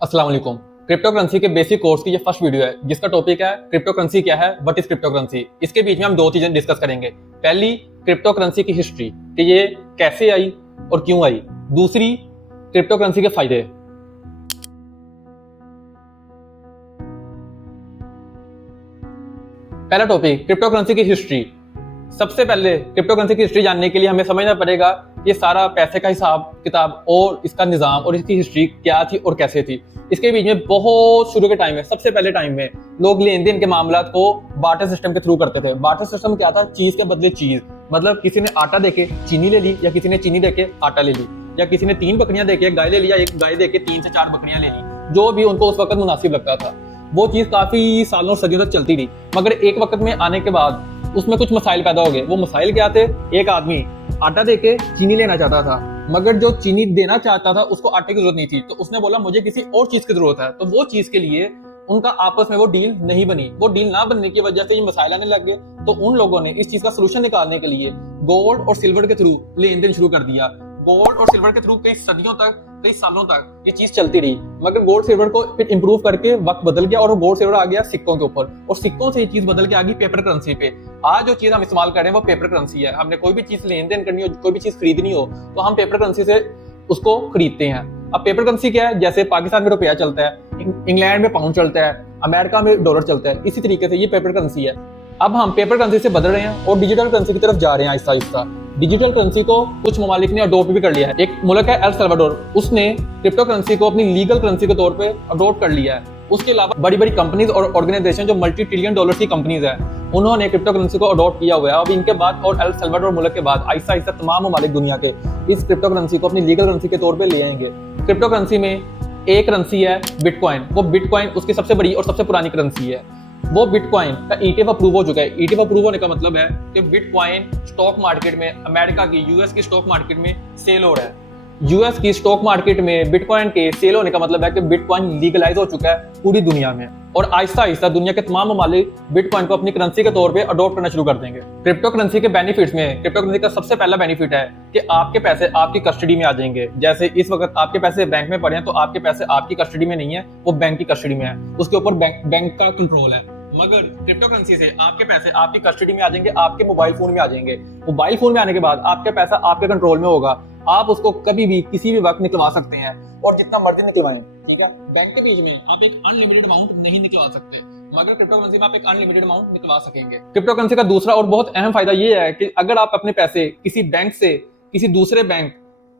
अस्सलाम वालेकुम। Crypto currency के बेसिक कोर्स की ये फर्स्ट वीडियो है जिसका टॉपिक है क्रिप्टो करेंसी क्या है, व्हाट इज क्रिप्टो करेंसी। इसके बीच में हम दो चीजें डिस्कस करेंगे। पहली, क्रिप्टो करेंसी की हिस्ट्री कि ये कैसे आई और क्यों आई। दूसरी, क्रिप्टो करेंसी के फायदे। पहला टॉपिक, क्रिप्टो करेंसी की हिस्ट्री। सबसे पहले क्रिप्टो करेंसी की हिस्ट्री जानने के लिए हमें समझना पड़ेगा ये सारा पैसे का हिसाब किताब और इसका निजाम और इसकी हिस्ट्री क्या थी और कैसे थी। इसके बीच में बहुत शुरू के टाइम में, सबसे पहले टाइम में लोग लेन देन के मामला को बार्टर सिस्टम के थ्रू करते थे। बार्टर सिस्टम क्या था? चीज के बदले चीज। मतलब किसी ने आटा देके चीनी ले ली, या किसी ने चीनी देके आटा ले ली, या किसी ने 3 बकरियां देके एक गाय ले लिया, एक गाय देके 3 से 4 बकरियां ले ली। जो भी उनको उस वक्त मुनासिब लगता था। वो चीज काफी सालों सदियों तक चलती रही। मगर एक वक्त में आने के बाद उसमें कुछ मसाइल पैदा हो गए। वो मसाइल क्या थे? एक आदमी आटा देके चीनी लेना चाहता था, मगर जो चीनी देना चाहता था उसको आटे की जरूरत नहीं थी। तो उसने बोला मुझे किसी और चीज की जरूरत है। तो वो चीज के लिए उनका आपस में वो डील नहीं बनी। वो डील ना बनने की वजह से ये मसाइल आने लग गए। तो उन लोगों ने इस चीज का सोल्यूशन निकालने के लिए गोल्ड और सिल्वर के थ्रू लेन देन शुरू कर दिया। गोल्ड और सिल्वर के थ्रू कई सदियों तक, कई सालों तक ये चीज चलती रही। मगर गोल्ड सिल्वर को फिर इंप्रूव करके वक्त बदल गया और गोल्ड सिल्वर आ गया सिक्कों के ऊपर, और सिक्कों से ये चीज बदल के आ गई पेपर करेंसी पे। आज जो चीज हम इस्तेमाल कर रहे हैं वो पेपर करेंसी है। हमने कोई भी चीज लेन देन करनी हो, कोई भी चीज खरीदनी हो, तो हम पेपर करेंसी से उसको खरीदते हैं। अब पेपर करेंसी क्या है? जैसे पाकिस्तान में रुपया चलता है, इंग्लैंड में पाउंड चलता है, अमेरिका में डॉलर चलता है, इसी तरीके से ये पेपर करेंसी है। अब हम पेपर करेंसी से बदल रहे हैं और डिजिटल करेंसी की तरफ जा रहे हैं आहिस्ता आहिस्ता। डिजिटल करेंसी को कुछ ममालिक ने अडोप्ट भी कर लिया है। एक मुल्क है एल सल्वाडोर, उसने क्रिप्टो करेंसी को अपनी लीगल करेंसी के तौर पे अडोप्ट कर लिया है। उसके अलावा बड़ी बड़ी कंपनीज और ऑर्गेनाइजेशन जो मल्टी ट्रिलियन डॉलर की कंपनीज है, उन्होंने क्रिप्टो करेंसी को अडोप्ट किया हुआ है। अब इनके बाद और एल सल्वाडोर मुल्क के बाद आहिस्ता आहिस्ता तमाम ममालिक दुनिया के इस क्रिप्टो करेंसी को अपनी लीगल करेंसी के तौर पे ले आएंगे। क्रिप्टो करेंसी में एक करेंसी है बिटकॉइन। वो बिटकॉइन उसकी सबसे बड़ी और सबसे पुरानी करेंसी है। वो बिटकॉइन का ETF अप्रूव हो चुका है। ETF अप्रूव होने का मतलब है कि बिटकॉइन स्टॉक मार्केट में, अमेरिका की, यूएस की स्टॉक मार्केट में सेल हो रहा है। यूएस की स्टॉक मार्केट में बिटकॉइन के सेल होने का मतलब है कि बिटकॉइन लीगलाइज हो चुका है पूरी दुनिया में, और आहिस्ता आहिस्ता दुनिया के तमाम ममालिक बिटकॉइन को अपनी करेंसी के तौर पे अडॉप्ट करना शुरू कर देंगे। क्रिप्टो करेंसी के बेनिफिट्स में क्रिप्टो करेंसी का सबसे पहला बेनिफिट है कि आपके पैसे आपकी कस्टडी में आ जाएंगे। जैसे इस वक्त आपके पैसे बैंक में पड़े हैं, तो आपके पैसे आपकी कस्टडी में नहीं है, वो बैंक की कस्टडी में है। उसके ऊपर बैंक का कंट्रोल है। मगर क्रिप्टो करेंसी से आपके पैसे आपकी कस्टडी में आ जाएंगे, आपके मोबाइल फोन में आ जाएंगे। मोबाइल फोन में आने के बाद आपका पैसा आपके कंट्रोल में होगा। आप उसको कभी भी किसी भी वक्त निकलवा सकते हैं और जितना मर्जी निकलवाएं। ठीक है, बैंक के बीच में आप एक अनलिमिटेड अमाउंट नहीं निकलवा सकते, मगर क्रिप्टो करेंसी में आप एक अनलिमिटेड अमाउंट निकलवा सकेंगे। क्रिप्टो करेंसी का दूसरा और बहुत अहम फायदा ये है कि अगर आप अपने पैसे किसी बैंक से किसी दूसरे बैंक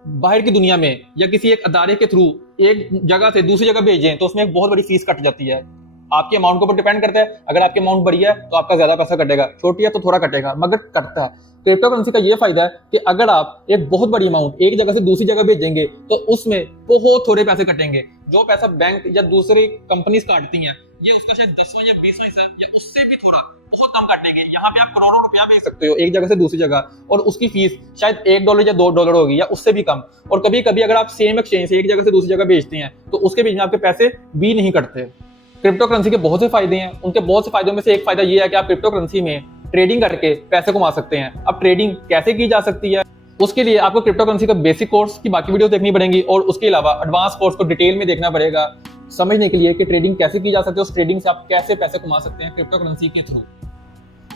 बाहर की दुनिया में या किसी एक अदारे के थ्रू एक जगह से दूसरी जगह भेजें, तो उसमें एक बहुत बड़ी फीस कट जाती है। आपके अमाउंट के ऊपर डिपेंड करता है। अगर आपकी अमाउंट बड़ी है तो आपका ज्यादा पैसा कटेगा, छोटी है तो थोड़ा कटेगा, मगर कटता है। क्रिप्टो करेंसी का ये फायदा है कि अगर आप एक बहुत बड़ी अमाउंट एक जगह से दूसरी जगह भेजेंगे तो उसमें बहुत थोड़े पैसे कटेंगे। जो पैसा बैंक या दूसरी कंपनीज काटती हैं, ये उसका शायद 10वां या 20वां हिस्सा या उससे भी थोड़ा बहुत कम काटेंगे। यहाँ पे आप करोड़ों रुपया भेज सकते हो एक जगह से दूसरी जगह, और उसकी फीस शायद $1 या $2 होगी या उससे भी कम। और कभी कभी अगर आप सेम एक्सचेंज से एक जगह से दूसरी जगह भेजते हैं तो उसके बीच में आपके पैसे भी नहीं कटते। क्रिप्टो करेंसी के बहुत से फायदे हैं। उनके बहुत से फायदों में से एक फायदा ये है कि आप क्रिप्टो करेंसी में ट्रेडिंग करके पैसे कमा सकते हैं। अब ट्रेडिंग कैसे की जा सकती है, उसके लिए आपको क्रिप्टो करेंसी का बेसिक कोर्स की बाकी वीडियो देखनी पड़ेंगी, और उसके अलावा एडवांस कोर्स को डिटेल में देखना पड़ेगा समझने के लिए कि ट्रेडिंग कैसे की जा सकती है, उस ट्रेडिंग से आप कैसे पैसे कमा सकते हैं क्रिप्टो करेंसी के थ्रू।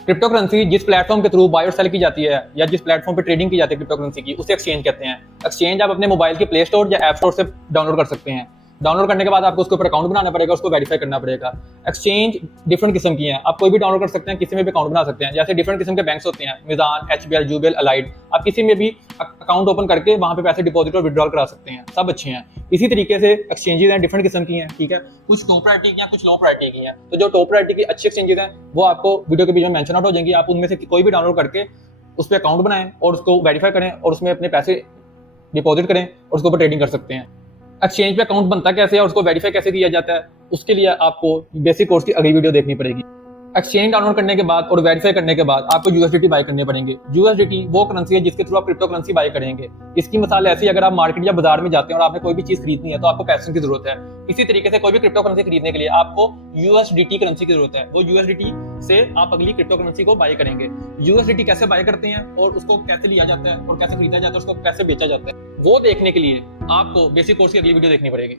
क्रिप्टो करेंसी जिस प्लेटफॉर्म के थ्रू बाय और सेल की जाती है या जिस प्लेटफॉर्म पे ट्रेडिंग की जाती है क्रिप्टो करेंसी की, उसे एक्सचेंज कहते हैं। एक्सचेंज आप अपने मोबाइल के प्ले स्टोर या ऐप स्टोर से डाउनलोड कर सकते हैं। डाउनलोड करने के बाद आपको उसके ऊपर अकाउंट बनाना पड़ेगा, उसको वेरीफाई करना पड़ेगा। एक्सचेंज डिफरेंट किस्म की हैं, आप कोई भी डाउनलोड कर सकते हैं, किसी में भी अकाउंट बना सकते हैं। जैसे डिफरेंट किस्म के बैंक्स होते हैं, मिजान, HBL, जुबेल, अलाइड, आप किसी में भी अकाउंट ओपन करके वहां पे पैसे डिपॉजिट और विड्रॉल करा सकते हैं, सब अच्छे हैं। इसी तरीके से एक्सचेंजेस हैं, डिफरेंट किस्म की हैं। ठीक है, कुछ टॉप प्रायोरिटी की हैं, कुछ लो प्रायोरिटी की हैं। तो जो टॉप प्रायोरिटी की अच्छी एक्सचेंजेस हैं वो आपको वीडियो के बीच में मेंशन आउट हो जाएंगी। आप उनमें से कोई भी डाउनलोड करके उस पर अकाउंट बनाएं और उसको वेरीफाई करें और उसमें अपने पैसे डिपॉजिट करें और उसके ऊपर ट्रेडिंग कर सकते हैं। एक्सचेंज पे अकाउंट बनता कैसे है और उसको वेरीफाई कैसे किया जाता है, उसके लिए आपको बेसिक कोर्स की अगली वीडियो देखनी पड़ेगी। एक्सचेंज डाउनलोड करने के बाद और वेरीफाई करने के बाद आपको USDT बाय करने पड़ेंगे। USDT वो करेंसी है जिसके थ्रू आप क्रिप्टो करेंसी बाय करेंगे। इसकी मिसाल ऐसी, अगर आप मार्केट या बाजार में जाते हैं और आपने कोई भी चीज खरीदनी है तो आपको पैसों की जरूरत है। इसी तरीके से कोई भी क्रिप्टो करेंसी खरीदने के लिए आपको USDT करेंसी की जरूरत है। वो USDT से आप अगली क्रिप्टो करेंसी को बाय करेंगे। USDT कैसे बाय करते हैं और उसको कैसे लिया जाता है और कैसे खरीदा जाता है, उसको कैसे बेचा जाता है, वो देखने के लिए आपको बेसिक कोर्स की अगली वीडियो देखनी पड़ेगी।